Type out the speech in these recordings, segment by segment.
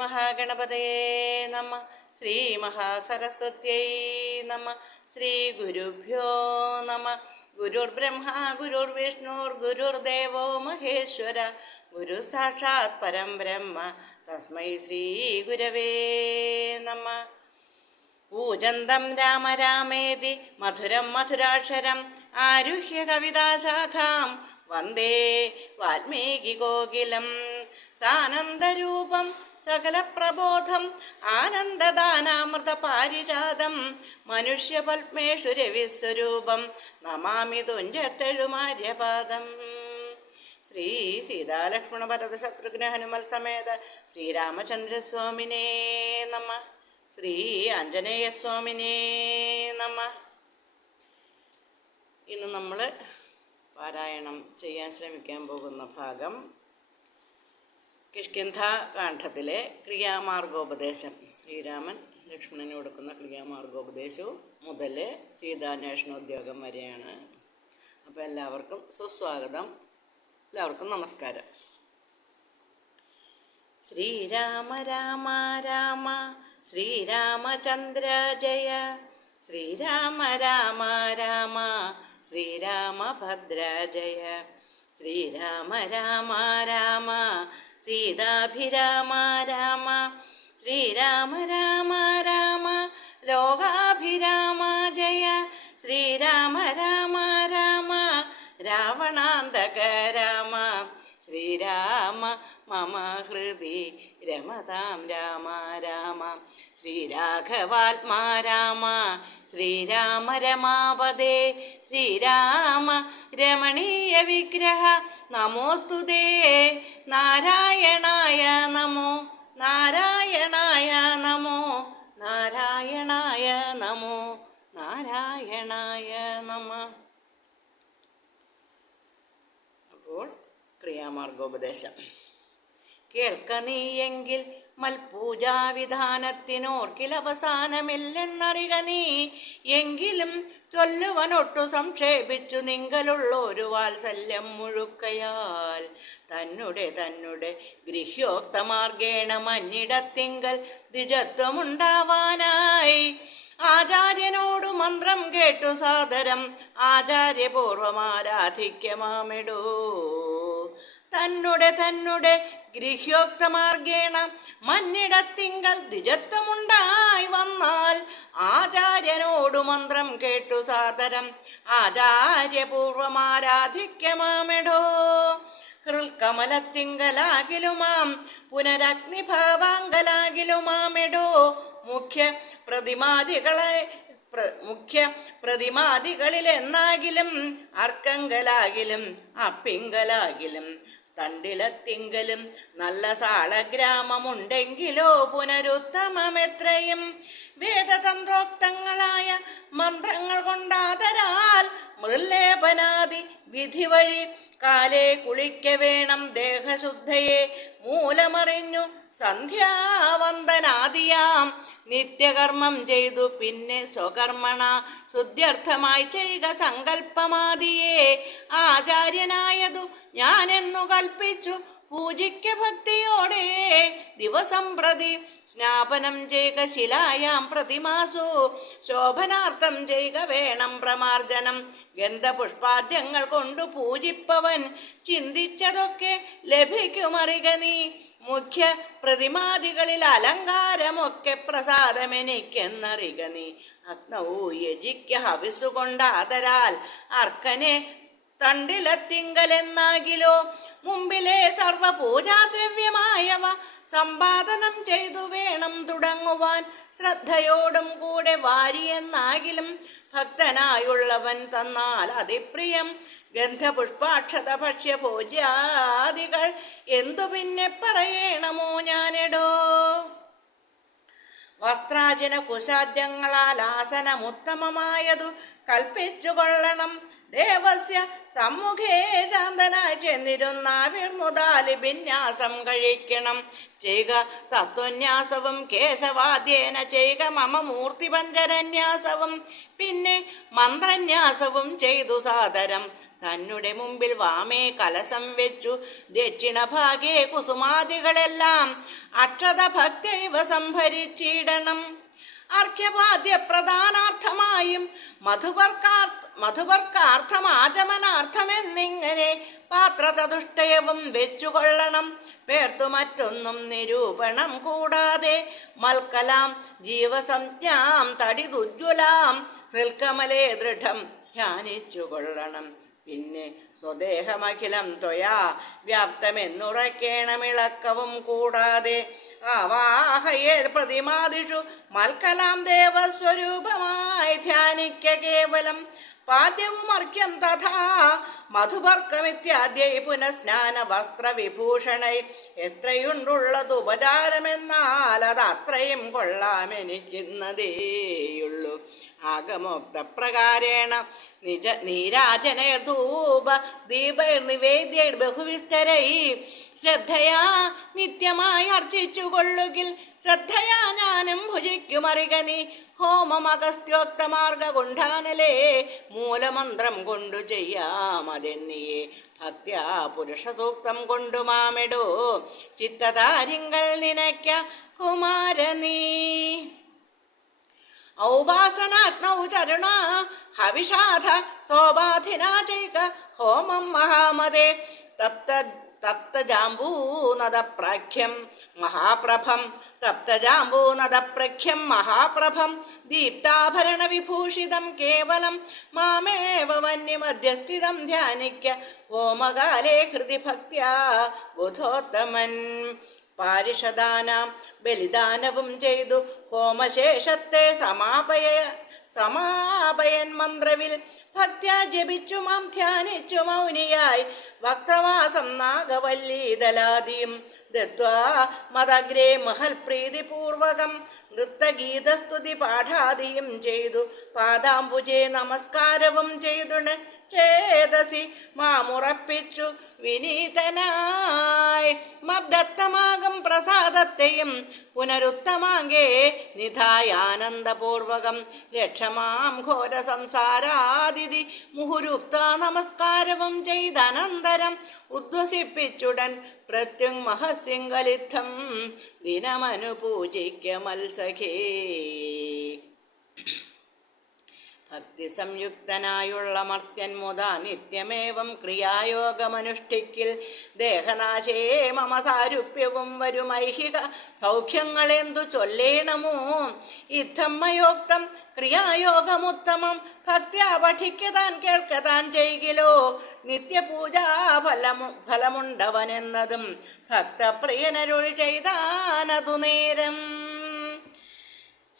മഹാഗണപതയേ നമഃ. ശ്രീ മഹാസരസ്വത്യൈ നമഃ. ശ്രീ ഗുരുഭ്യോ നമഃ. ഗുരുർബ്രഹ്മ ഗുരുർവിഷ്ണുർ ഗുരുർദേവോ മഹേശ്വര ഗുരു സാക്ഷാത് പരം ബ്രഹ്മ തസ്മൈ ശ്രീ ഗുരവേ നമഃ. കൂജന്തം രാമ രാമേതി മധുരം മധുരാക്ഷരം ആരുഹ്യ കവിതാശാഖാം വന്ദേ വാൽമീകി കോകിലം. സാനന്ദരൂപം സകല പ്രബോധം ആനന്ദദാനാമൃത പാരിജാതം മനുഷ്യപത്മേഷു രവിസ്വരൂപം നമാമി തുഞ്ചത്തെഴുമാര്യപാദം. ശ്രീ സീതാലക്ഷ്മണ ഭരത ശത്രുഘ്ന ഹനുമൽ സമേത ശ്രീരാമചന്ദ്രസ്വാമിനേ നമഃ. ശ്രീ ആഞ്ജനേയസ്വാമിനേ നമഃ. ഇന്ന് നമ്മൾ പാരായണം ചെയ്യാൻ ശ്രമിക്കാൻ പോകുന്ന ഭാഗം കിഷ്കിന്ധാകാന്ഡത്തിലെ ക്രിയാമാർഗോപദേശം, ശ്രീരാമൻ ലക്ഷ്മണന് കൊടുക്കുന്ന ക്രിയാമാർഗോപദേശവും മുതൽ സീതാന്വേഷണോദ്യോഗം വരെയാണ്. അപ്പോൾ എല്ലാവർക്കും സുസ്വാഗതം, എല്ലാവർക്കും നമസ്കാരം. ശ്രീരാമ രാമ രാമ ശ്രീരാമചന്ദ്ര ജയ, ശ്രീരാമ രാമ രാമ ശ്രീരാമഭദ്ര ജയ, ശ്രീരാമ രാമ രാമ സീതാഭിരാമ രാമ, ശ്രീരാമ രാമ രാമ ലോകാഭിരാമ ജയ, ശ്രീരാമ രാമ രാമ രാവണാന്തക രാമ, ശ്രീരാമ മമ ഹൃദി രമതാം രാമ രാമ, ശ്രീരാഘവാത്മാ രാമ ശ്രീരാമ രമാപദേ, ശ്രീരാമ രമണീയ വിഗ്രഹ നമോസ്തുതേ, നാരായണായ നമോ നാരായണായ നമോ നാരായണായ നമോ നാരായണായ നമഃ. അപ്പോൾ ക്രിയാമാർഗോപദേശം. കേൾക്ക നീയെങ്കിൽ മൽപൂജാവിധാനത്തിനോർക്കിലവസാനമില്ലെന്നറിക നീ, എങ്കിലും ചൊല്ലുവനൊട്ടു സംക്ഷേപിച്ചു നിങ്കലുള്ളൊരു വാത്സല്യം മുഴുക്കയാൽ, തന്നെ ഗൃഹ്യോക്തമാർഗേണ മഞ്ഞിടത്തിങ്കൽ ദ്വിജത്വമുണ്ടാവാനായി ആചാര്യനോടു മന്ത്രം കേട്ടു സാദരം ആചാര്യപൂർവമാരാധിക്യമാമിടൂ. തന്നെ ഗൃഹ്യോക്തമാർഗേണ മഞ്ഞിടത്തിങ്കൽ ദ്വിജത്വമുണ്ടായി വന്നാൽ ആചാര്യനോടു മന്ത്രം കേട്ടു സാദരം ആചാര്യപൂർവമാരാധിക്യമാമിടോ. ഹൃൽക്കമലത്തിങ്കലാകിലുമാം പുനരഗ്നിഭാവാങ്കലാകിലുമാമിടോ. മുഖ്യ പ്രതിമാദികളിലെന്നാകിലും അർക്കങ്കലാകിലും അപ്പിങ്കലാകിലും തണ്ടിലത്തിങ്കലും നല്ല സാളഗ്രാമമുണ്ടെങ്കിലോ പുനരുത്തമമെത്രയും വേദതന്ത്രോക്തങ്ങളായ മന്ത്രങ്ങൾ കൊണ്ടാതരാൽ മൃല്ലേപനാദി വിധി വഴി കാലേ കുളിക്ക വേണം ദേഹശുദ്ധയെ മൂലമറിഞ്ഞു സന്ധ്യാവന്ദനാദിയാം നിത്യകർമ്മം ചെയ്തു പിന്നെ സ്വകർമ്മണ ശുദ്ധ്യർത്ഥമായി ചെയ്യുക സങ്കല്പമാദിയെ ആചാര്യനായതു ഞാനെന്നു കൽപ്പിച്ചു പൂജിക്ക ഭക്തിയോടെ ദിവസം പ്രതി സ്നാപനം ചെയ്യുക ശിലായാം പ്രതിമാസു ശോഭനാർത്ഥം ചെയ്യുക വേണം പ്രമാർജനം ഗന്ധപുഷ്പാദ്യങ്ങൾ കൊണ്ടു പൂജിപ്പവൻ ചിന്തിച്ചതൊക്കെ ലഭിക്കുമറിക നീ മുഖ്യ പ്രതിമാദികളിൽ അലങ്കാരമൊക്കെ പ്രസാദമെനിക്കെന്നറിക നീ അഗ്നൗ യജിക്ക ഹവിസുകൊണ്ടാതരാൽ അർക്കനെ തണ്ടിലത്തിങ്കലെന്നാകിലോ മുമ്പിലെ സർവപൂജാദ്രവ്യമായവ സമ്പാദനം ചെയ്തു വേണം തുടങ്ങുവാൻ ശ്രദ്ധയോടും കൂടെ വാരിയെന്നാകിലും ഭക്തനായുള്ളവൻ തന്നാൽ അതിപ്രിയം ഗന്ധപുഷ്പാക്ഷത ഭക്ഷ്യ ഭോജ്യാദികൾ എന്തു പിന്നെ പറയണമോ ഞാനെടോ. വസ്ത്രാജന കുശാദ്യങ്ങളാൽ ആസനമുത്തമമായതു കൽപ്പിച്ചു കൊള്ളണം. ദേവസ്യ സമ്മുഖേ ശാന്തനായി ചെന്നിരുന്നാവിർമുതാലി വിന്യാസം കഴിക്കണം. ചെയ്യുക തത്വന്യാസവും കേശവാദ്യേന ചെയ്യുക മമ മൂർത്തിപഞ്ചരന്യാസവും. പിന്നെ മന്ത്രന്യാസവും ചെയ്തു സാദരം തന്നെ മുമ്പിൽ വാമേ കലശം വെച്ചു ദക്ഷിണഭാഗേ കുസുമാദികളെല്ലാം അക്ഷത ഭക്തൈവ സംഭരിച്ചിടണം. അർഘ്യപാദ്യ പ്രധാനാർത്ഥമായും മധുവർക്കാർത്ഥമാചമനാർത്ഥമെന്നിങ്ങനെ പാത്രചതുഷ്ടയവും വെച്ചുകൊള്ളണം. പേർത്തു മറ്റൊന്നും നിരൂപണം കൂടാതെ മൽക്കലാം ജീവസംജ്ഞാം തടിതുജ്വലാം ഹൃൽക്കമലേ ദൃഢം ധ്യാനിച്ചു കൊള്ളണം. പിന്നെ സ്വദേഹമഖിലം ത്വയാ വ്യാപ്തമെന്നുറയ്ക്കേണമിളക്കവും കൂടാതെ ആവാഹയേൽ പ്രതിമാദിഷു മൽക്കലാം ദേവസ്വരൂപമായി ധ്യാനിക്ക കേവലം. പാദ്യവും അർഘ്യം തഥാ മധുപർക്കമിത്യാദ്യൈ പുനഃസ്നാന വസ്ത്രവിഭൂഷണൈ എത്രയുണ്ടുള്ളത് ഉപചാരമെന്നാൽ അത് അത്രയും കൊള്ളാമെനിക്കുന്നതേയുള്ളൂ. ആഗമോക്ത പ്രകാരേണ നീരാജനൈർധൂപ ദീപൈർനിവേദ്യൈർ ബഹുവിസ്തരൈ ശ്രദ്ധയാ നിത്യമായി അർച്ചിച്ചു കൊള്ളുകിൽ ശ്രദ്ധയാ ഞാനും ഭുജിക്കുമറിക നീ. ഹോമം അഗസ്ത്യോക്തമാർഗ കുണ്ഠാനലേ മൂലമന്ത്രം കൊണ്ടു ചെയ്യാമതെന്നിയെ ഭക്ത്യാ പുരുഷസൂക്തം കൊണ്ടു മാമെടോ ചിത്തതാരിങ്ങൾ നിനയ്ക്ക കുമാരനീ. ഔപാസനാഗ്നൗ ചരുണ ഹവിഷാധ സോപാധിനാ ചൈക ഹോമം മഹാമദേ തപ്തജാംബൂനദപ്രാഖ്യം മഹാപ്രഭം തപ്തജാംബൂനദപ്രഖ്യം മഹാപ്രഭം ദീപ്താഭരണ വിഭൂഷിതം കേവലം മാമേവ വന്യമധ്യസ്ഥിതം ധ്യാനിക്ക ഹോമകാലേ ഹൃദി ഭക്ത്യാ ബുധോത്തമൻ. പാരിഷദാനാം ബലിദാനവും ചെയ്തു ഹോമശേഷത്തെ സമാപയൻ മന്ത്രവിൽ ഭക്ത്യാ ജപിച്ചു മാം ധ്യാനിച്ചു മൗനിയായി വക്തവാസം നാഗവല്ലീതലാദിയും ദത്വാ മദഗ്രേ മഹൽ പ്രീതിപൂർവകം നൃത്തഗീതസ്തുതി പാഠാദിയും ചെയ്തു പാദാംബുജേ നമസ്കാരവും ചെയ്തുണ് ചേതസി മാമുറപ്പിച്ചു വിനീതനായി മദ്ദത്തമാകും പ്രസാദത്തെയും പുനരുത്തമാങ്കേ നിധായാനന്ദപൂർവകം രക്ഷമാം ഘോര സംസാരാദിതി മുഹുരുക്ത നമസ്കാരവും ചെയ്തനന്തരം ഉദ്വസിപ്പിച്ചുടൻ പ്രത്യുങ് മഹസിംഗലിത്തം ദിനമനുപൂജിക്ക മത്സഖേ. ഭക്തി സംയുക്തനായുള്ള മർത്യൻ മുതാ നിത്യമേവം ക്രിയായോഗമനുഷ്ഠിക്കിൽ ദേഹനാശേ മമ സാരൂപ്യവും വരുമൈഹിക സൗഖ്യങ്ങളെന്തു ചൊല്ലേണമോ. യുദ്ധമയോക്തം ക്രിയായോഗമുത്തമം ഭക്ത്യാ പഠിക്കതാൻ കേൾക്കതാൻ ചെയ്കിലോ നിത്യപൂജാ ഫലമുണ്ടവനെന്നതും ഭക്തപ്രിയനരുൾ ചെയ്താനതു നേരം.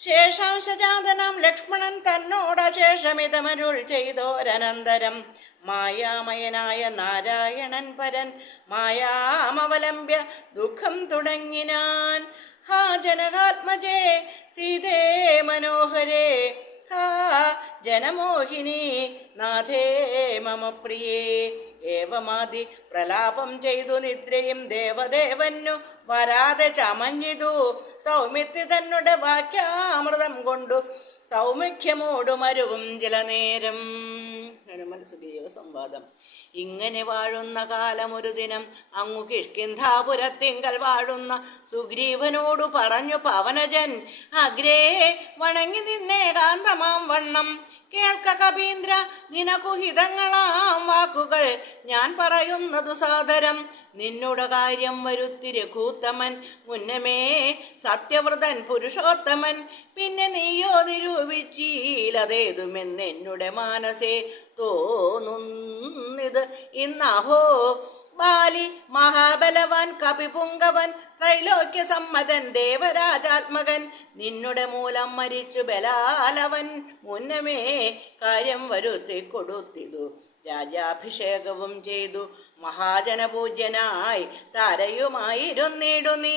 ശേഷാംശജാതനാം ലക്ഷ്മണൻ തന്നോടശേഷമിതമരുൾ ചെയ്തോരനന്തരം മായാമയനായ നാരായണൻ പരൻ മായാമവലംബ്യ ദുഃഖം തുടങ്ങിനാൻ. ഹാ ജനകാത്മജേ സീതേ മനോഹരേ ഹാ ജനമോഹിനി നാഥേ മമ പ്രിയേ. ഏവമാതി പ്രലാപം ചെയ്തു നിദ്രയും ദേവദേവന്നു വരാതെ ചമഞ്ഞിതു സൗമിത്യ തന്നെ വാക്യാമൃതം കൊണ്ടു സൗമിഖ്യമോടുമരുവും ചില നേരം. ഹനുമൽ സംവാദം. ഇങ്ങനെ വാഴുന്ന കാലമൊരു ദിനം അങ്ങു കിഷ്കിന്ധാപുരത്തിങ്കൽ വാഴുന്ന സുഗ്രീവനോടു പറഞ്ഞു പവനജൻ അഗ്രേ വണങ്ങി നിന്നേകാന്തമാം വണ്ണം കേൾക്ക കപീന്ദ്ര നിനക്കു ഹിതങ്ങളാം വാക്കുകൾ ഞാൻ പറയുന്നതു സാദരം. നിന്നുടെ കാര്യം വരുത്തി രഘൂത്തമൻ മുന്നമേ സത്യവ്രതൻ പുരുഷോത്തമൻ പിന്നെ നീയോ നിരൂപിച്ചീലതേതുമെന്ന് എന്നുടെ മാനസേ തോന്നുന്നിത് ഇന്നഹോ ബാലി മഹാബലവാൻ കപിപുങ്കവൻ ത്രൈലോക്യ സമ്മതൻ ദേവരാജാത്മകൻ നിന്നുടെ മൂലം മരിച്ചു ബലാലവൻ മുന്നമേ കാര്യം വരുത്തി കൊടുത്തിതു രാജാഭിഷേകവും ചെയ്തു മഹാജനപൂജ്യനായി താരയുമായിരുന്നിടു നീ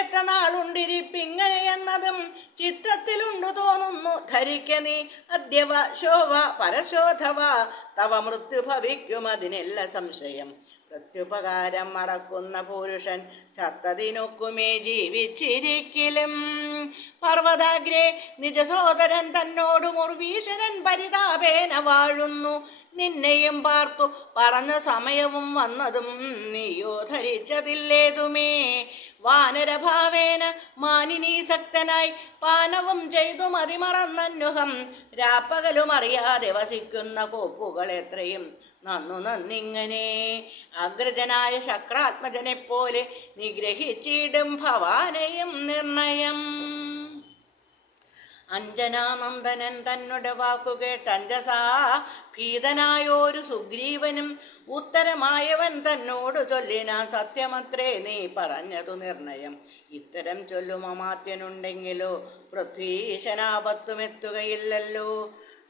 എത്ര നാളുണ്ടിരിപ്പിങ്ങനെ എന്നതും ചിത്തത്തിലുണ്ടു തോന്നുന്നു ധരിക്ക നീ അദ്യവ ശോഭ പരശോധവ തവ മൃത്യു ഭവിക്കുമതിനില്ല സംശയം പ്രത്യുപകാരം മറക്കുന്ന പുരുഷൻ ചത്തതിനൊക്കുമേ ജീവിച്ചിരിക്കലും പർവ്വതാഗ്രേ നിജസോദരൻ തന്നോട് മുർവീശ്വരൻ പരിതാപേന വാഴുന്നു നിന്നെയും പാർത്തു പറഞ്ഞ സമയവും വന്നതും നീയോ ധരിച്ചതില്ലേതുമേ വാനരഭാവേന മാനിനീസക്തനായി പാനവും ചെയ്തു മതിമറന്നന്നുഹം രാപ്പകലും അറിയാതെ വസിക്കുന്ന കോപ്പുകൾ എത്രയും നന്നിങ്ങനെ അഗ്രജനായ ശക്രാത്മജനെ പോലെ നിഗ്രഹിച്ചിടും ഭവാനെയും നിർണയം അഞ്ജനാനന്ദനൻ തന്നുടെ വാക്കുകേട്ടഞ്ജസാ ഭീതനായോരു സുഗ്രീവനും ഉത്തരമായവൻ തന്നോട് ചൊല്ലിനാൻ സത്യമത്രേ നീ പറഞ്ഞതു നിർണയം ഇത്തരം ചൊല്ലും അമാത്യനുണ്ടെങ്കിലോ പൃഥ്വീശനാപത്തുമെത്തുകയില്ലല്ലോ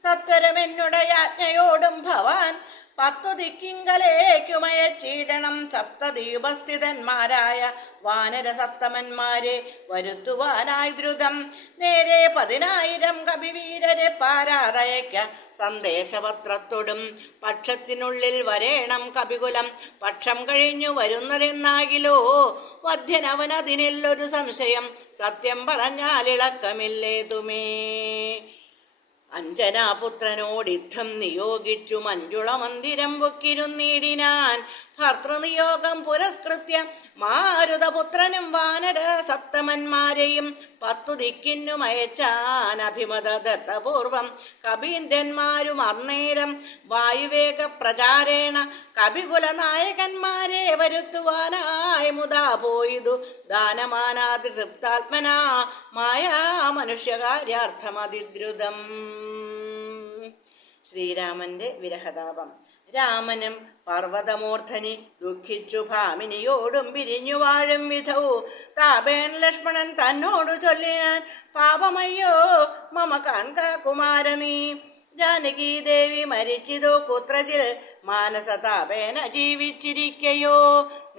സത്വരം എന്നുടെ യാജ്ഞയോടും ഭവാൻ 10 ദിക്കിങ്കലേക്കുമയച്ചിടണം സപ്തദ്വീപസ്ഥിതന്മാരായ വാനരസത്തമന്മാരെ വരുത്തുവാനായി ദ്രുതം നേരെ 10,000 കവിവീരരെ പാരാതയക്ക സന്ദേശപത്രത്തോടും പക്ഷത്തിനുള്ളിൽ വരേണം കപികുലം പക്ഷം കഴിഞ്ഞു വരുന്നതെന്നാകിലോ വധ്യനവനതിനില്ലൊരു സംശയം സത്യം പറഞ്ഞാൽ ഇളക്കമില്ലേതുമേ അഞ്ജനാപുത്രനോടിത്തം നിയോഗിച്ചു മഞ്ജുള മന്ദിരം പൊക്കിരുന്നിടിനാൻ ഭർത്തൃനിയോഗം പുരസ്കൃത്യ മാരുതപുത്രനും വാനര സപ്തമന്മാരെയും 10 ദിക്കിനും അയച്ചാൻ അഭിമത ദത്തപൂർവം കപീന്ദ്രന്മാരും അന്നേരം വായുവേഗ പ്രചാരേണ കപികുല നായകന്മാരെ വരുത്തുവാനായി മുതാ പോയിതു ദാനമാനാതി തൃപ്താത്മനാ മായാ മനുഷ്യകാര്യാർത്ഥമതിദ്രുതം. ശ്രീരാമന്റെ വിരഹതാപം. രാമനും പർവ്വതമൂർധനി ദുഃഖിച്ചു ഭാമിനിയോടും പിരിഞ്ഞു വാഴും വിധവും താപേൻ ലക്ഷ്മണൻ തന്നോടു ചൊല്ലിനാൻ പാപമയ്യോ മമ കാൺക കുമാരനീ ജാനകി ദേവി മരിച്ചിതോ കുത്രജിൽ മാനസതാപേന ജീവിച്ചിരിക്കയോ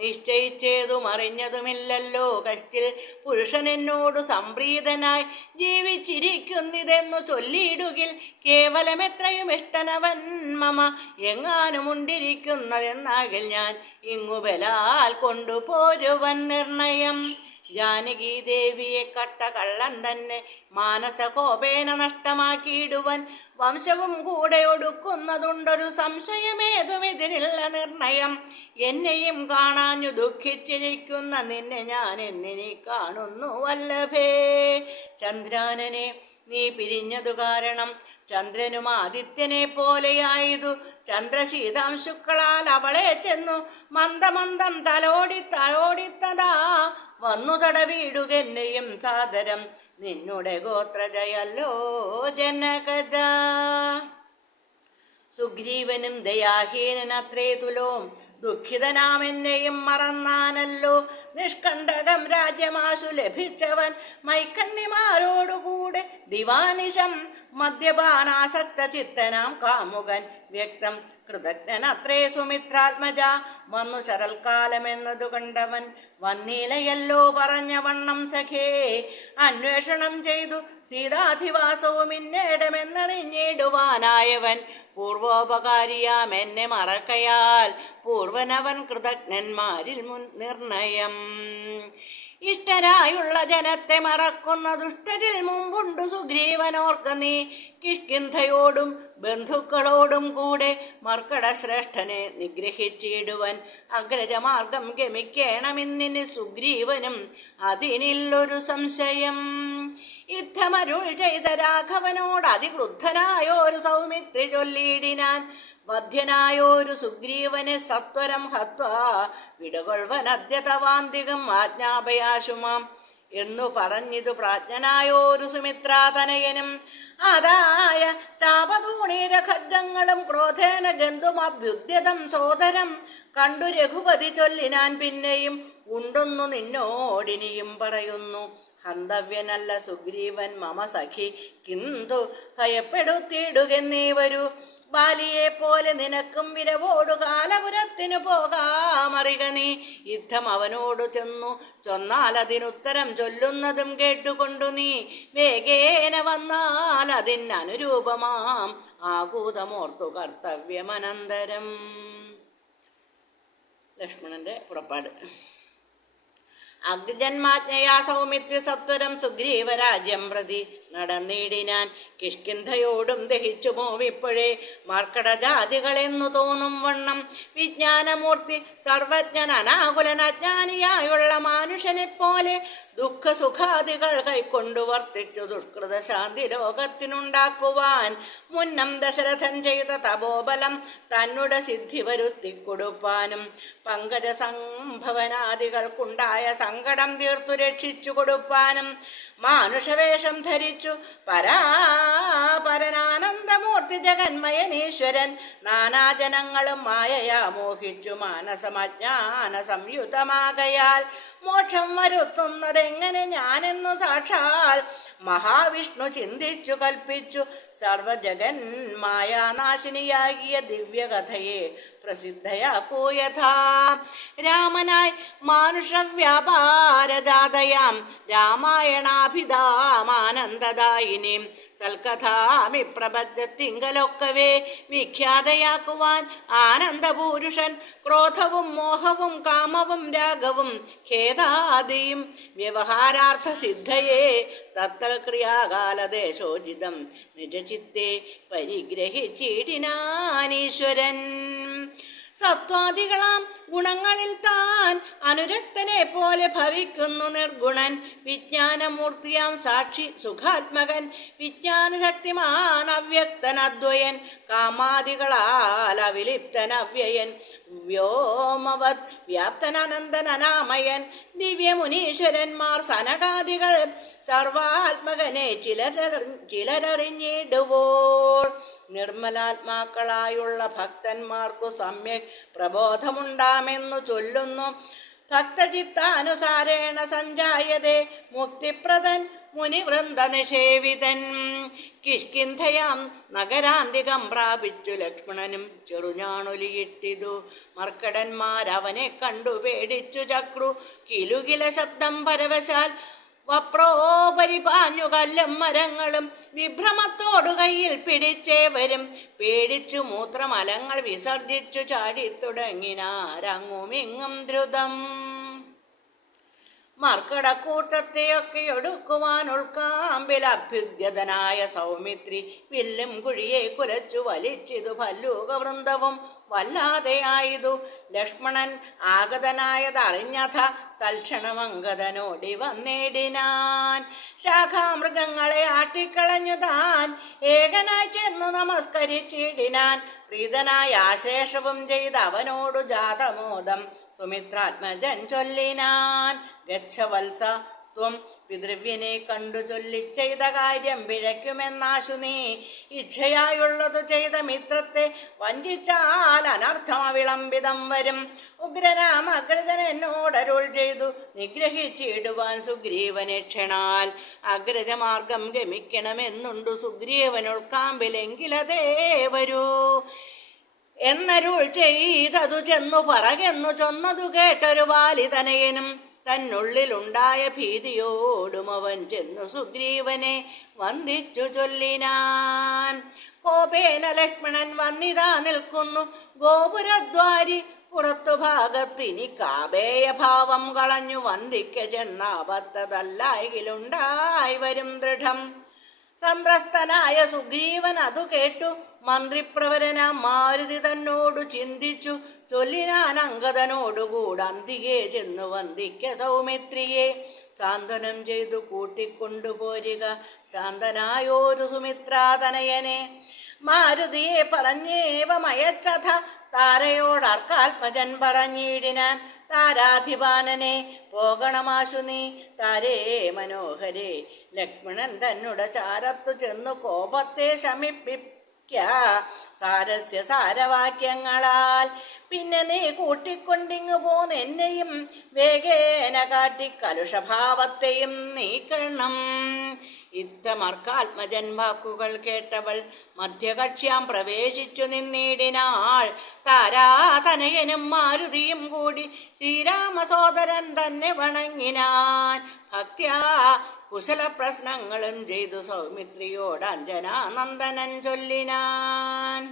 നിശ്ചയിച്ചേതും അറിഞ്ഞതുമില്ലല്ലോ കഷ്ടിൽ പുരുഷൻ എന്നോടു സംപ്രീതനായി ജീവിച്ചിരിക്കുന്നിതെന്നു ചൊല്ലിയിടുകിൽ കേവലം എത്രയും ഇഷ്ടനവൻ മമ എങ്ങാനുമുണ്ടിരിക്കുന്നതെന്നാകിൽ ഞാൻ ഇങ്ങു ബലാൽ കൊണ്ടുപോരുവൻ നിർണയം. ജാനകി ദേവിയെ കട്ട കള്ളൻ തന്നെ മാനസകോപേന നഷ്ടമാക്കിയിടുവൻ വംശവും കൂടെ ഒടുക്കുന്നതുണ്ടൊരു സംശയമേതും ഇതിനില്ല നിർണയം. എന്നെയും കാണാഞ്ഞു ദുഃഖിച്ചിരിക്കുന്ന നിന്നെ ഞാൻ എന്നിനി കാണുന്നു വല്ലഭേ. ചന്ദ്രാനനെ നീ പിരിഞ്ഞതു കാരണം ചന്ദ്രനും ആദിത്യനെ പോലെയായതു ചന്ദ്രശീതാംശുക്കളാൽ അവളെ ചെന്നു മന്ദമന്ദം തലോടിത്തതാ വന്നു തടവിടുകെന്നെയും സാദരം നിന്നുടെ ഗോത്രജയല്ലോ ജനകജ. സുഗ്രീവനും ദയാഹീനത്രേ തുലോം ദുഃഖിതനാമെന്നെയും മറന്നാനല്ലോ നിഷ്കണ്ടകം രാജ്യമാശു ലഭിച്ചവൻ മൈക്കണ്ണിമാരോടുകൂടെ ദിവാനിശം മദ്യപാനാസക്ത ചിത്തനാം കാമുകൻ വ്യക്തം കൃതജ്ഞനത്രേ സുമിത്രാത്മജ വന്നു ശരൽക്കാലമെന്നതു കണ്ടവൻ വന്നീലയല്ലോ പറഞ്ഞ വണ്ണം സഖേ അന്വേഷണം ചെയ്തു സീതാധിവാസവും ഇന്നേടമെന്നറിഞ്ഞിടുവാനായവൻ പൂർവോപകാരിയാം എന്നെ മറക്കയാൽ പൂർവനവൻ കൃതജ്ഞന്മാരിൽ മുൻ നിർണയം. ഇഷ്ടരായുള്ള ജനത്തെ മറക്കുന്ന ദുഷ്ടരിൽ മുമ്പുണ്ടു സുഗ്രീവനോർക്ക നീ കിഷ്കിന്ധയോടും ബന്ധുക്കളോടും കൂടെ മർക്കട ശ്രേഷ്ഠനെ നിഗ്രഹിച്ചിടുവൻ അഗ്രജമാർഗം ഗമിക്കേണമെന്നിന് സുഗ്രീവനും അതിനില്ലൊരു സംശയം. യുദ്ധമരുൾ ചെയ്ത രാഘവനോട് അതിക്രുദ്ധനായോരു സൗമിത്രി ചൊല്ലിയിടിനാൻ വധ്യനായോരു സുഗ്രീവനെ സത്വരം ഹത്വാ വിടകൊൾവനദ്യതവാന്തികം ആജ്ഞാപയാശുമാം എന്നു പറഞ്ഞിതു പ്രാജ്ഞനായോരു സുമിത്രാതനയനും. അതായ ചാപതൂണീര ഖഡ്ഗങ്ങളും ക്രോധേന ഗന്ധുമഭ്യുദ്യതം സോദരം കണ്ടു രഘുപതി ചൊല്ലിനാൻ പിന്നെയും, ഉണ്ടെന്നു നിന്നോടിനിയും പറയുന്നു. ഹന്തവ്യനല്ല സുഗ്രീവൻ മമ സഖി, കിന്തു ഭയപ്പെടുത്തിയിടുകെന്നേ വരൂ. ബാലിയെ പോലെ നിനക്കും വിരവോടു കാലപുരത്തിനു പോകാമറിക നീ. യുദ്ധം അവനോട് ചെന്നു ചൊന്നാൽ അതിനുത്തരം ചൊല്ലുന്നതും കേട്ടുകൊണ്ടു നീ വേഗേന വന്നാൽ അതിനനുരൂപമാം ആകൂതമോർത്തു കർത്തവ്യമനന്തരം. ലക്ഷ്മണന്റെ പുറപ്പാട്. അഗ്നിജന്മാജ്ഞയാ സൗമിത്രി സത്വരം സുഗ്രീവരാജ്യം പ്രതി നടന്നിടിനാൻ. കിഷ്കിന്ധയോടും ദഹിച്ചുമോ ഇപ്പോഴേ മർക്കടജാതികളെന്നു തോന്നും വണ്ണം. വിജ്ഞാനമൂർത്തി സർവജ്ഞൻ അനാകുലൻ അജ്ഞാനിയായുള്ള മാനുഷനെ പോലെ ദുഃഖസുഖാദികൾ കൈക്കൊണ്ടു വർത്തിച്ചു ദുഷ്കൃത ശാന്തി ലോകത്തിനുണ്ടാക്കുവാൻ മുന്നം ദശരഥൻ ചെയ്ത തപോബലം തന്നുടെ സിദ്ധി വരുത്തി കൊടുപ്പാനും പങ്കജ സംഭവനാദികൾക്കുണ്ടായ സങ്കടം തീർത്തു രക്ഷിച്ചു കൊടുപ്പാനും മാനുഷവേഷം ധരിച്ചു പരാപരനാനന്ദമൂർത്തി ജഗന്മയനീശ്വരൻ നാനാജനങ്ങളും മായയാ മോഹിച്ചു മാനസമജ്ഞാന സംയുതമാകയാൽ മോക്ഷം വരുത്തുന്നതെങ്ങനെ ഞാനെന്നു സാക്ഷാൽ മഹാവിഷ്ണു ചിന്തിച്ചു കൽപ്പിച്ചു സർവജഗന്മായാനാശിനിയാകിയ ദിവ്യകഥയെ പ്രസിദ്ധയാക്കൂ യഥാ. രാമനായി മാനുഷവ്യാപാരജാതയാം രാമായണാഭിധാമാനന്ദദായിനിം സൽക്കഥാമി പ്രബദ്ധത്തിങ്കലൊക്കവേ വിഖ്യാതയാക്കുവാൻ ആനന്ദപൂരുഷൻ ക്രോധവും മോഹവും കാമവും രാഗവും ഖേദാദിയും വ്യവഹാരാർത്ഥ സിദ്ധയെ തത്തൽ ക്രിയാകാലദേശോചിതം നിജചിത്തെ പരിഗ്രഹിച്ചിടിനാനീശ്വരൻ. സത്വാദികളാം ഗുണങ്ങളിൽ താൻ അനുരക്തനെ പോലെ ഭവിക്കുന്നു നിർഗുണൻ. വിജ്ഞാനമൂർത്തിയാം സാക്ഷി സുഖാത്മകൻ വിജ്ഞാനശക്തിമാൻ അവ്യക്തൻ അദ്വയൻ കാമാദികളാൽ അവിലിപ്തൻ അവ്യയൻ വ്യോമവത് വ്യാപ്തനനന്ദൻ അനാമയൻ ദിവ്യമുനീശ്വരന്മാർ സനകാദികൾ സർവാത്മകനെ ചിലരറിഞ്ഞിടുവോൾ. നിർമ്മലാത്മാക്കളായുള്ള ഭക്തന്മാർക്കു സമ്യക് പ്രബോധമുണ്ടാമെന്നു ചൊല്ലുന്നു. ഭക്തചിത്താനുസാരേണ സഞ്ജായതേ മുക്തിപ്രദൻ മുനിവൃന്ദ നിഷേവിതൻ. കിഷ്കിന്ധയാം നഗരാന്തികം പ്രാപിച്ചു ലക്ഷ്മണനും ചെറുഞാണൊലിയിട്ടിതു. മർക്കടന്മാരവനെ കണ്ടു പേടിച്ചു ചക്രു കിലുകില ശബ്ദം പരവശാൽ വപ്രോപരിപാഞ്ഞു കല്ലും മരങ്ങളും വിഭ്രമത്തോടു കയ്യിൽ പിടിച്ചേവരും പേടിച്ചു മൂത്രമലങ്ങൾ വിസർജിച്ചു ചാടിത്തുടങ്ങിനാരങ്ങുമിങ്ങും ദ്രുതം. മർക്കടക്കൂട്ടത്തെയൊക്കെ ഒടുക്കുവാൻ ഉൾക്കാമ്പിൽ അഭ്യുദ്യതനായ സൗമിത്രി വില്ലും കുഴിയെ കുലച്ചു വലിച്ചിതു ഭല്ലൂകവൃന്ദവും വല്ലാതെയായതു. ലക്ഷ്മണൻ ആഗതനായതറിഞ്ഞഥ തൽക്ഷണമംഗതനോടി വന്നിടിനാൻ. ശാഖാമൃഗങ്ങളെ ആട്ടിക്കളഞ്ഞു താൻ ഏകനായി ചെന്നു നമസ്കരിച്ചിടിനാൻ. പ്രീതനായ ആശേഷവും ചെയ്ത് അവനോടു ജാതമോദം സുമിത്രാത്മജൻ ചൊല്ലിനാൻ. ഗച്ഛവത്സ ത്വം പിതൃവ്യനെ കണ്ടു ചൊല്ലിച്ചെയ്ത കാര്യം പിഴയ്ക്കുമെന്നാശു നീ. ഇച്ഛയായുള്ളതു ചെയ്ത മിത്രത്തെ വഞ്ചിച്ചാൽ അനർത്ഥമ വിളംബിതം വരും. ഉഗ്രനാം അഗ്രജൻ എന്നോടരുൾ ചെയ്തു നിഗ്രഹിച്ചിടുവാൻ സുഗ്രീവനെ ക്ഷണാൽ. അഗ്രജമാർഗം ഗമിക്കണമെന്നുണ്ടു സുഗ്രീവനുൾക്കാമ്പിലെങ്കിലതേ വരൂ എന്നരുൾ ചെയ്തതു ചെന്നു പറകെന്നു ചൊന്നതു കേട്ടൊരു ബാലിതനയനും തന്നുള്ളിലുണ്ടായ ഭീതിയോടും അവൻ ചെന്നു സുഗ്രീവനെ വന്ദിച്ചു ചൊല്ലിനാൻ. കോപേന ലക്ഷ്മണൻ വന്നിതാ നിൽക്കുന്നു ഗോപുരദ്വാരി പുറത്തു ഭാഗത്തിനി കാബേയ ഭാവം കളഞ്ഞു വന്ദിക്ക ചെന്നാപത്തതല്ലായിലുണ്ടായി വരും ദൃഢം. സന്ത്രസ്തനായ സുഗ്രീവൻ അതു കേട്ടു മന്ത്രിപ്രവരനാം മാരുതി തന്നോടു ചിന്തിച്ചു ചൊല്ലിനാൻ അങ്കദനോടുകൂടെ അന്തികെ ചെന്നു വന്ദിക്ക സൗമിത്രിയെ സാന്ത്വനം ചെയ്തു കൂട്ടിക്കൊണ്ടുപോരുക ശാന്തനായോരു സുമിത്രാതനയനെ. മാരുതിയെ പറഞ്ഞേവമയച്ചഥ താരയോടർക്കാത്മജൻ പറഞ്ഞിടിനാൻ. താരാധിപാനനെ പോകണമാശു നീ താരേ മനോഹരേ. ലക്ഷ്മണൻ തന്നുടെ ചാരത്തു ചെന്നു കോപത്തെ സാരസ്യ സാരവാക്യങ്ങളാൽ. പിന്നെ നീ കൂട്ടിക്കൊണ്ടിങ്ങു പോന്ന് എന്നെയും വേഗേന കാട്ടി കലുഷഭാവത്തെയും നീക്കണം. ഇത്തമർക്കാത്മജൻ വാക്കുകൾ കേട്ടവൾ മധ്യകക്ഷ്യാം പ്രവേശിച്ചു നിന്നിടിനാൾ. താരാതനയനും മാരുതിയും കൂടി ശ്രീരാമസോദരൻ തന്നെ വണങ്ങിനാൻ. ഭക്ത്യാ കുശല പ്രശ്നങ്ങളും ചെയ്തു സൗമിത്രിയോട് അഞ്ജനാനന്ദനൻ ചൊല്ലിനാൻ.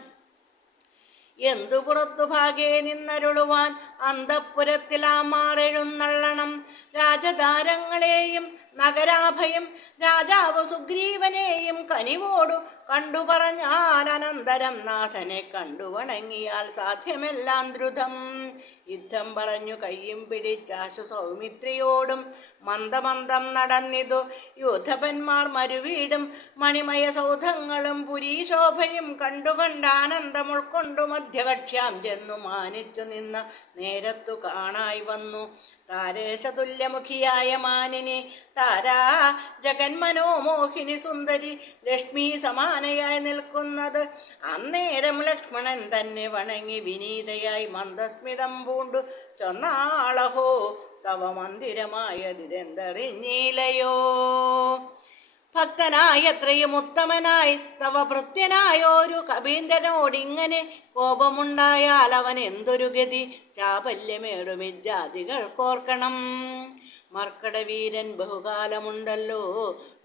എന്തു പുറത്തു ഭാഗേ നിന്നരുളുവാൻ അന്തഃപുരത്തിലാമാറെഴുന്നള്ളണം. രാജധാരങ്ങളെയും നഗരാഭയം രാജാവ് സുഗ്രീവനെയും കനിവോടു കണ്ടു പറഞ്ഞാൽ അനന്തരം നാഥനെ കണ്ടു വണങ്ങിയാൽ സാധ്യമെല്ലാം ദ്രുതം. യുദ്ധം പറഞ്ഞു കയ്യും പിടിച്ചാശു സൗമിത്രിയോടും മന്ദമന്ദം നടന്നിതു. യോദ്ധപന്മാർ മരുവീടും മണിമയ സൗധങ്ങളും പുരീശോഭയും കണ്ടുകൊണ്ട് ആനന്ദം ഉൾക്കൊണ്ടു മധ്യകക്ഷ്യാം ചെന്നു മാനിച്ചു നിന്ന നേരത്തു കാണായി വന്നു. താരേശതുല്യമുഖിയായ മാനിനി താരാ ജഗന്മനോമോഹിനി സുന്ദരി ലക്ഷ്മി സമാനയായി നിൽക്കുന്നത്. അന്നേരം ലക്ഷ്മണൻ തന്നെ വണങ്ങി വിനീതയായി മന്ദസ്മിതം പൂണ്ടു ചൊന്നാളഹോ തവ മന്ദിരമായതിതെന്തറിഞ്ഞീലയോ. ഭക്തനായി എത്രയും ഉത്തമനായി തവ ഭൃത്യനായോരു കബീന്ദ്രനോടിങ്ങനെ കോപമുണ്ടായാൽ അവൻ എന്തൊരു ഗതി. ചാപല്യമേടുമിജാതികൾ കോർക്കണം. മർക്കടവീരൻ ബഹുകാലമുണ്ടല്ലോ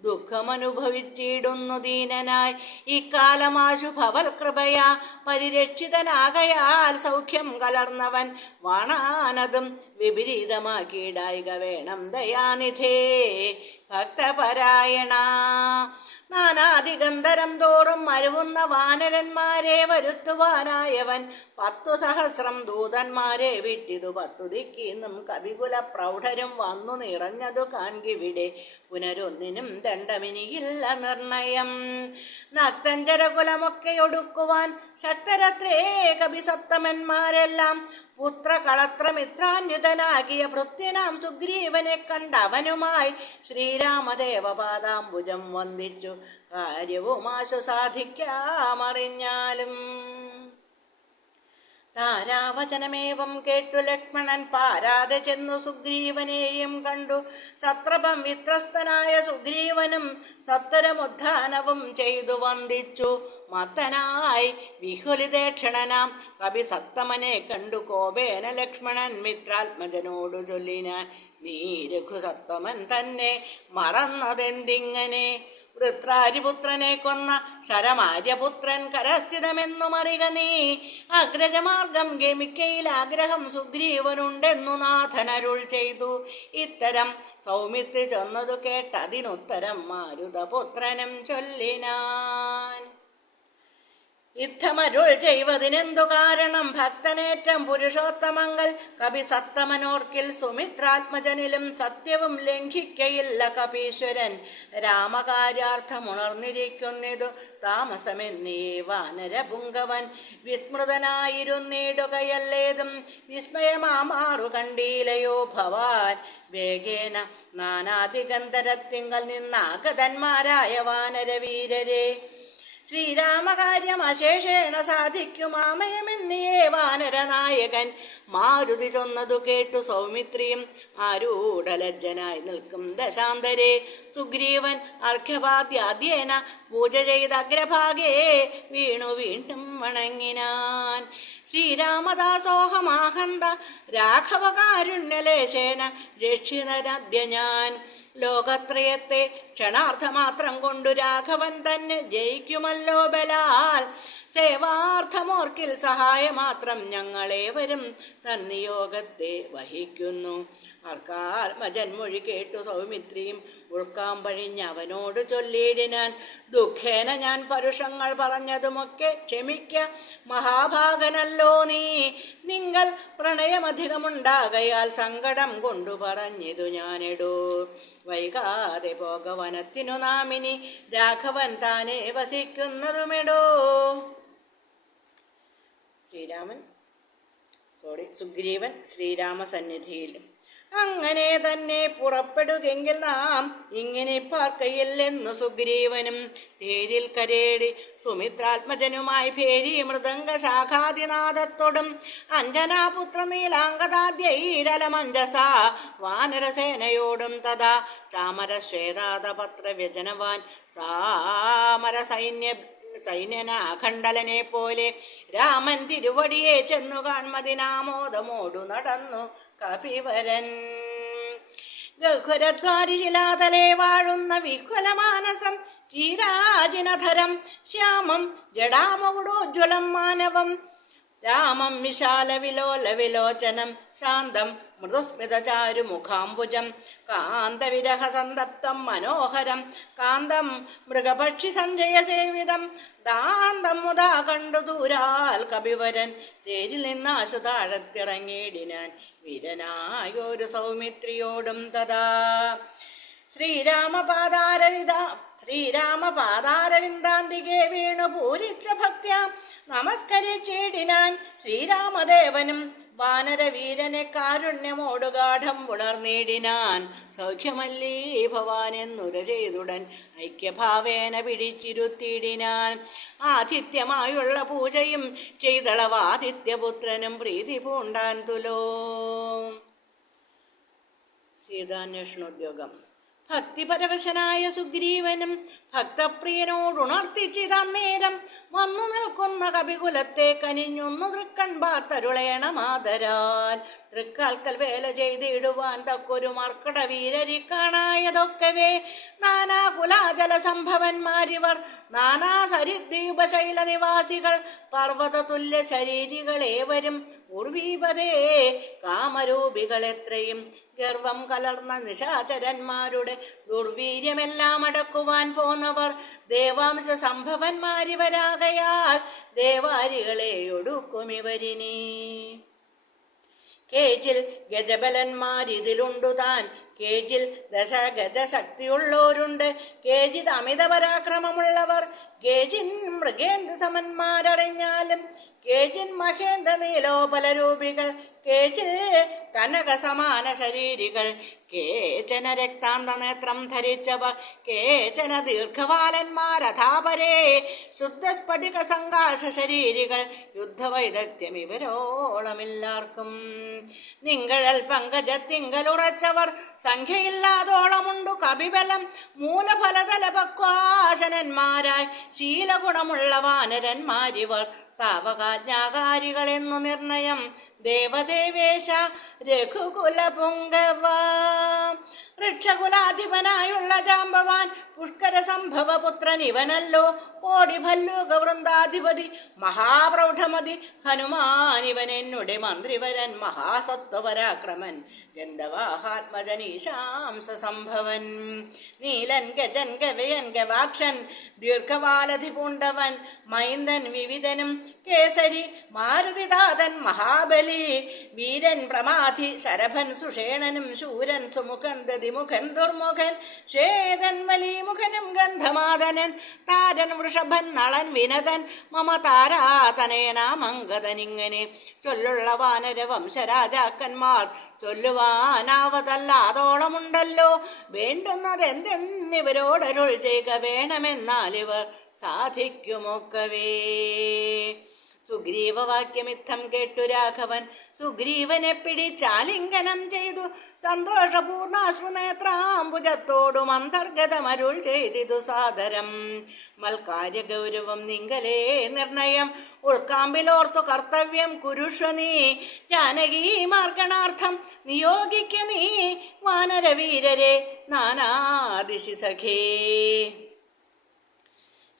ദുഃഖമനുഭവിച്ചിടുന്നു ദീനനായി. ഇക്കാലമാശു ഭവൽ കൃപയാ പരിരക്ഷിതനാകയാൽ സൗഖ്യം കലർന്നവൻ വാണാനതും വിപരീതമാക്കിയിടായിക വേണം ദയാനിധേ ഭക്തപരായണ. നാനാദിഗന്ധരം തോറും മരുവുന്ന വാനരന്മാരെ വരുത്തുവാനായവൻ 10,000 ദൂതന്മാരെ വിട്ടിതു 10 ദിക്കിന്നും കവികുല പ്രൗഢരും വന്നു നിറഞ്ഞതു കാൺകിവിടെ. പുനരൊന്നിനും ദണ്ഡമിനിയില്ല നിർണയം. നക്തഞ്ചരകുലമൊക്കെ ഒടുക്കുവാൻ ശക്തരത്രേ കവിസത്തമന്മാരെല്ലാം. പുത്രകളത്രമിത്രാന്യുതനാകിയ ഭൃത്യനാം സുഗ്രീവനെ കണ്ടവനുമായി ശ്രീരാമദേവപാദാംബുജം വന്ദിച്ചു കാര്യവുമാശു സാധിക്കാമറിഞ്ഞാലും. താരാവചനമേവം കേട്ടു ലക്ഷ്മണൻ പാരാതെ ചെന്നു സുഗ്രീവനെയും കണ്ടു. സത്രപം വിത്രസ്തനായ സുഗ്രീവനും സത്വരമുദ്ധാനവും ചെയ്തു വന്ദിച്ചു. മത്തനായി വിഹുലിതേക്ഷണനാം കവി സത്തമനെ കണ്ടു കോപേന ലക്ഷ്മണൻ മിത്രാത്മജനോടു ചൊല്ലിനാൻ. നീ രഘുസത്തമൻ തന്നെ മറന്നതെന്തിങ്ങനെ. വൃത്രാരിപുത്രനെ കൊന്ന ശരമാര്യപുത്രൻ കരസ്ഥിതമെന്നുമറിക നീ. അഗ്രജമാർഗം ഗമിക്കയിൽ ആഗ്രഹം സുഗ്രീവനുണ്ടെന്നു നാഥനരുൾ ചെയ്തു. ഇത്തരം സൗമിത്രി ചെന്നതു കേട്ടതിനുത്തരം മാരുതപുത്രനും ചൊല്ലിനാൻ. യുദ്ധമരുൾ ചെയ്വതിനെന്തു കാരണം ഭക്തനേറ്റം പുരുഷോത്തമങ്ങൾ കവി സത്തമനോർക്കിൽ. സുമിത്രാത്മജനിലും സത്യവും ലംഘിക്കയില്ല കപീശ്വരൻ. രാമകാര്യാർത്ഥമുണർന്നിരിക്കുന്നിതു താമസമെന്നിയേ വാനരപുങ്കവൻ. വിസ്മൃതനായിരുന്നിടുകയല്ലേതും വിസ്മയമാമാറു കണ്ടീലയോ ഭവാൻ. വേഗേന നാനാദിഗന്ധരത്തിങ്കൽ നിന്നാഗതന്മാരായ വാനരവീരരെ ശ്രീരാമകാര്യം അശേഷേണ സാധിക്കുമാമയമെന്നിയേ വാനരനായകൻ. മാരുതി ചൊന്നതു കേട്ടു സൗമിത്രിയും ആരൂഢലജ്ജനായി നിൽക്കും ദശാന്തരെ. സുഗ്രീവൻ അർഘ്യപാദ്യാദ്യേന പൂജ ചെയ്ത അഗ്രഭാഗേ വീണു വീണ്ടും വണങ്ങിനാൻ. ശ്രീരാമദാസോഹമാഹന്ത രാഘവകാരുണ്യലേശേന രക്ഷിതരദ്യ ഞാൻ. ലോകത്രയത്തെ ക്ഷണാർത്ഥമാത്രം കൊണ്ടു രാഘവൻ തന്നെ ജയിക്കുമല്ലോ ബലാൽ. സേവാർത്ഥമോർക്കിൽ സഹായമാത്രം ഞങ്ങളേവരും തന്നിയോഗത്തെ വഹിക്കുന്നു. അർക്കാത്മജൻ മൊഴി കേട്ടു സൗമിത്രിയും ഉൾക്കാമ്പഴിഞ്ഞ് അവനോട് ചൊല്ലിയിടിനാൻ. ദുഃഖേന ഞാൻ പരുഷങ്ങൾ പറഞ്ഞതുമൊക്കെ ക്ഷമിക്ക മഹാഭാഗനല്ലോ നീ. നിങ്ങൾ പ്രണയമധികമുണ്ടാകയാൽ സങ്കടം കൊണ്ടു പറഞ്ഞിതു ഞാനെടോ. വൈകാതെ പോകവനത്തിനു നാമിനി രാഘവൻ താനെ വസിക്കുന്നതുമെടോ. ശ്രീരാമൻ സുഗ്രീവൻ ശ്രീരാമസന്നിധിയിൽ. അങ്ങനെ തന്നെ പുറപ്പെടുകെങ്കിൽ നാം ഇങ്ങനെ പാർക്കയില്ലെന്നു സുഗ്രീവനും തേരിൽ കരേടി സുമിത്രാത്മജനുമായി ഭേരി മൃദംഗ ശാഖാദിനാദത്തോടും അഞ്ജനാപുത്ര നീലാംഗദാദ്യൈരലമഞ്ജസ വാനരസേനയോടും തഥാ ചാമര ശ്വേതാദപത്ര വ്യജനവാൻ സാമര സൈന്യനാഖണ്ഡലനെ പോലെ രാമൻ തിരുവടിയെ ചെന്നു കാൺമതിനാമോദമോടു നടന്നു കപിവരൻ. ഗഹുരദ്വാരിശിലാതലേ വാഴുന്ന വിഹ്വലമാനസം ചീരാജിനധരം ശ്യാമം ജടാമകുടോജ്വലം മാനവം രാമം വിശാല വിലോല വിലോചനം ശാന്തം മൃദുസ്മിതചാരുമുഖാംബുജം കാന്തവിരഹ സന്തപ്തം മനോഹരം കാന്തം മൃഗപക്ഷി സഞ്ജയ സേവിതം ദാന്തം മുതാ കണ്ടു ദൂരാൽ കപിവരൻ തേരിൽ നിന്നാശു താഴത്തിറങ്ങിയിടിനാൻ വീരനായൊരു സൗമിത്രിയോടും തഥാ ശ്രീരാമപാദാരവിന്ദാന്തികെ വീണു പൂരിച്ച ഭക്ത്യാം നമസ്കരിച്ചിടിനാൻ ശ്രീരാമദേവനും വാനരവീരനെ കാരുണ്യമോടു ഗാഠം ഉണർന്നിടിനാൻ. സൗഖ്യമല്ലീ ഭവാൻ എന്നുര ചെയ്തുടൻ ഐക്യഭാവേന പിടിച്ചിരുത്തിയിടിനാൻ. ആതിഥ്യമായുള്ള പൂജയും ചെയ്തളവാദിത്യപുത്രനും പ്രീതി പൂണ്ടാൻ തുലോ. സീതാന്വേഷണോദ്യോഗം. ഭക്തിപരവശനായ സുഗ്രീവനും ഭക്തപ്രിയനോടുണർത്തിച്ചിതന്നേരം വന്നു നിൽക്കുന്ന കപികുലത്തെ കനിഞ്ഞൊന്നു തൃക്കൺ പാർത്തരുളേണമാതരാൽ. തൃക്കാൽക്കൽ വേല ചെയ്തിടുവാൻ തക്കൊരു മർക്കട വീരരി കാണായതൊക്കവേ നാനാ കുലാജല സംഭവന്മാരിവർ നാനാ സരിദ്വീപശൈല നിവാസികൾ പർവ്വത തുല്യ ശരീരികളേവരും ഉർവീപതേ കാമരൂപികൾ എത്രയും ഗർവം കലർന്ന നിശാചരന്മാരുടെ ദുർവീര്യമെല്ലാം അടക്കുവാൻ പോന്നവർ ദേവാംശ സംഭവന്മാരിവരാകയാൽ ദേവാരികളെ ഒടുക്കുമിവരിനി. കേജിൽ ഗജബലന്മാരിതിലുണ്ടു താൻ കേജിൽ ദശഗജശക്തിയുള്ളവരുണ്ട് കേജിത് അമിത പരാക്രമമുള്ളവർ കേജിൻ മൃഗേന്ദ്ര സമന്മാരറിഞ്ഞാലും കേജിൻ മഹേന്ദ്ര നീലോപലരൂപികൾ കേജിൽ കനക സമാന ശരീരികൾ കേചന രക്താന്ത നേത്രം ധരിച്ചവർ കേചന ദീർഘവാലന്മാരഥാപരേ ശുദ്ധസ്ഫടിക സങ്കാശ ശരീരികൾ യുദ്ധവൈദഗ്ധ്യം ഇവരോളമില്ലാർക്കും. നിങ്കഴൽ പങ്കജത്തിങ്കലുറച്ചവർ സംഖ്യയില്ലാതോളമുണ്ടു കപിബലം മൂലഫലതല പക്വാശനന്മാരായി ശീലഗുണമുള്ള വാനരന്മാരിവർ താവകാജ്ഞാകാരികളെന്നു നിർണയം ദേവദേവേശ രഘുകുല പുങ്കവ. വൃക്ഷകുലാധിപനായുള്ള ജാമ്പവാൻ പുഷ്കര സംഭവ പുത്രൻ ഇവനല്ലോ കോടി ഭല്ലൂക വൃന്ദാധിപതി മഹാപ്രൗഢമതി ഹനുമാൻ ഇവൻ എന്നുടെ മന്ത്രിവരൻ മഹാസത്വപരാക്രമൻ ഗന്ധവാഹാത്മജനീശാംശ സംഭവൻ നീലൻ ഗജൻ ഗവയൻ ഗവാക്ഷൻ ദീർഘവാലധി പൂണ്ടവൻ മൈന്ദൻ വിവിധനും കേസരി മാരുതിദാതൻ മഹാബലി വീരൻ പ്രമാധി ശരഭൻ സുഷേണനും ശൂരൻ സുമുഖൻ ദതിമുഖൻ ദുർമുഖൻ ശ്വേതൻ വലിമുഖനും ഗന്ധമാദനൻ താരൻ വൃഷഭൻ നളൻ വിനതൻ മമ താരാതനേനാമംഗതൻ. ഇങ്ങനെ ചൊല്ലുള്ള വാനര വംശരാജാക്കന്മാർ ചൊല്ലുവാനാവതല്ലാതോളമുണ്ടല്ലോ. വേണ്ടുന്നതെന്തെന്നിവരോടരുൾ ചെയ്യുക വേണമെന്നാലിവർ സാധിക്കുമൊക്കവേ. സുഗ്രീവവാക്യമിത്തം കേട്ടു രാഘവൻ സുഗ്രീവനെ പിടിച്ചാലിംഗനം ചെയ്തു സന്തോഷപൂർണാശ്രുനേത്രാംബുജത്തോടും അന്തർഗതമരുൾ ചെയ്തിതു സാദരം. മൽക്കാര്യ ഗൗരവം നിങ്കലേ നിർണയം ഉൾക്കാമ്പിലോർത്തു കർത്തവ്യം കുരുഷ നീ ജാനകീ മാർഗണാർത്ഥം നിയോഗിക്ക നീ വാനരവീരരെ നാനാദിശി സഖേ.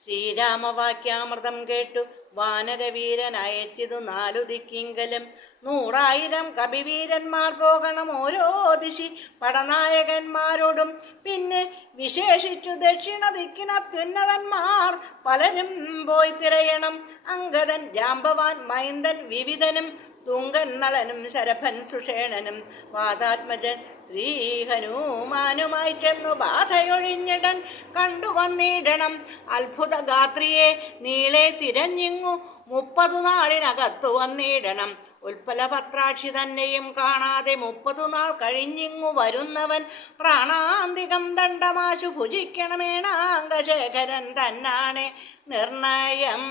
ശ്രീരാമവാക്യാമൃതം കേട്ടു വാനരവീരൻ അയച്ചിതു 4 ദിക്കിങ്കലും 100,000 കപിവീരന്മാർ പോകണം ഓരോ ദിശി പടനായകന്മാരോടും. പിന്നെ വിശേഷിച്ചു ദക്ഷിണ ദിക്കിനത്യുന്നതന്മാർ പലരും പോയി തിരയണം. അംഗദൻ ജാമ്പവാൻ മൈന്ദൻ വിവിധനും തുങ്കൻ നളനും ശരഭൻ സുഷേണനും വാതാത്മജൻ ശ്രീ ഹനുമാനുമായി ചെന്നു ബാധയൊഴിഞ്ഞിടൻ കണ്ടുവന്നിടണം. അത്ഭുത ഗാത്രിയെ നീളെ തിരഞ്ഞിങ്ങു 30 നാളിനകത്തു വന്നിടണം. ഉൽപ്പലപത്രാക്ഷി തന്നെയും കാണാതെ 30 നാൾ കഴിഞ്ഞിങ്ങു വരുന്നവൻ പ്രാണാന്തികം ദണ്ഡമാശു ഭുജിക്കണമേണാംഗശേഖരൻ തന്നാണ് നിർണയം.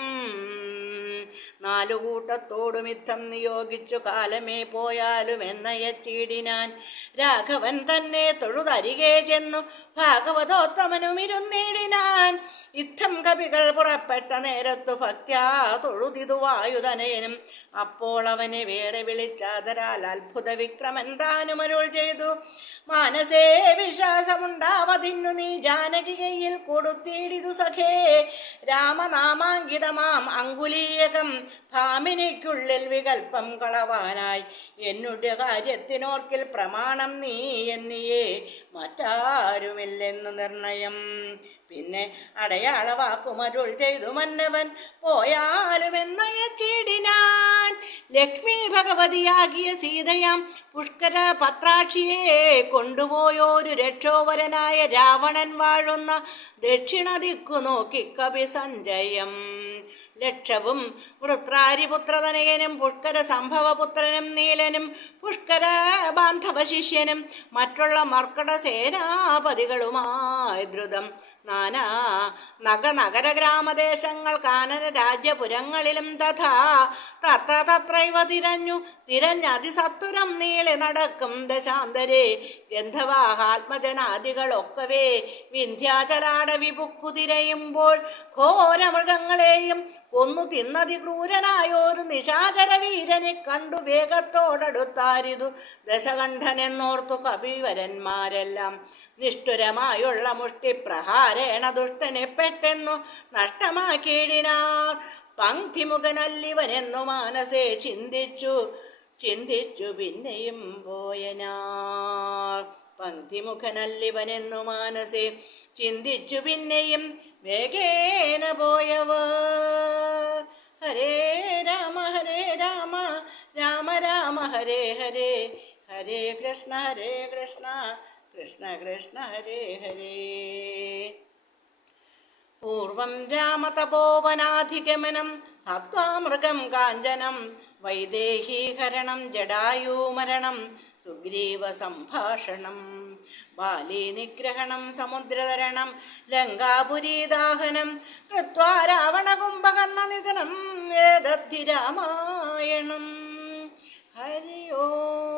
4 കൂട്ടത്തോടും യുദ്ധം നിയോഗിച്ചു കാലമേ പോയാലും എന്നയച്ചീടിനാൻ. രാഘവൻ തന്നെ തൊഴുതരികെ ചെന്നു ഭാഗവതോത്തമനും ഇരുന്നിടിനാൻ. യുദ്ധം കവികൾ പുറപ്പെട്ട നേരത്തു ഭക്ത്യാ തൊഴുതിതു വായുധനയനും. അപ്പോൾ അവനെ വേറെ വിളിച്ചാതരാൽ അത്ഭുത വിക്രമൻ താനുമരുൾ ചെയ്തു. മാനസേ വിശ്വാസമുണ്ടാവതിന്നു നീ ജാനകി കയ്യിൽ കൊടുത്തിടിതു സഖേ. രാമനാമാങ്കിതമാം അങ്കുലീയകം ഭാമിനിക്കുള്ളിൽ വികൽപ്പം കളവാനായി. എന്നുടെ കാര്യത്തിനോർക്കിൽ പ്രമാണം നീ എന്നിയേ മറ്റാരുമില്ലെന്നു നിർണയം. പിന്നെ അടയാള വാക്കുമരുൾ ചെയ്തു മന്നവൻ പോയാലും എന്നയച്ചിടിനാൻ. ലക്ഷ്മി ഭഗവതിയാകിയ സീതയാം പുഷ്കര പത്രാക്ഷിയെ കൊണ്ടുപോയോരു രക്ഷോവരനായ രാവണൻ വാഴുന്ന ദക്ഷിണ ദിക്കു നോക്കി കവി സഞ്ജയം. ലക്ഷവും വൃത്രാരിപുത്രതനയനും പുഷ്കര സംഭവപുത്രനും നീലനും പുഷ്കര ബാന്ധവ ശിഷ്യനും മറ്റുള്ള മർക്കട സേനാപതികളുമായി ദ്രുതം നാനാ നഗര ഗ്രാമദേശങ്ങൾ കാനന രാജ്യപുരങ്ങളിലും തഥാ തത്രൈവ തിരഞ്ഞതിസത്വരം നീളെ നടക്കും ദശാന്തരേ. ഗന്ധവാഹാത്മജനാദികളൊക്കവേ വിന്ധ്യാചലാടവി പുക്കുതിരയുമ്പോൾ ഘോരമൃഗങ്ങളെയും കൊന്നു തിന്നതി ക്രൂരനായോരു നിശാചര വീരനെ കണ്ടു വേഗത്തോടടുത്താരിതു ദശകണ്ഠനെന്നോർത്തു കവിവരന്മാരെല്ലാം. നിഷ്ഠുരമായുള്ള മുഷ്ടിപ്രഹാരേണ ദുഷ്ടനെ പെട്ടെന്നു നഷ്ടമാക്കിയിടിനാർ. പങ്ക്തിമുഖനല്ലിവനെന്നു മാനസേ ചിന്തിച്ചു പിന്നെയും പോയനാർ. പങ്ക്തിമുഖനല്ലിവനെന്നു മാനസേ ചിന്തിച്ചു പിന്നെയും വേഗേന പോയവർ. ഹരേ രാമ രാമ രാമ ഹരേ ഹരേ, ഹരേ കൃഷ്ണ കൃഷ്ണ കൃഷ്ണ ഹരേ ഹരേ. പൂർവം രാമതപോവനാധിഗമനം ഹത്വാ മൃഗം കാഞ്ചനം വൈദേഹീഹരണം ജടായൂമരണം സുഗ്രീവ സംഭാഷണം ബാലീ നിഗ്രഹണം സമുദ്രതരണം ലങ്കാപുരീദാഹനം കൃത്വാ രാവണ കുംഭകർണനിധനം ഏതദ്ധി രാമായണം. ഹരി ഓം.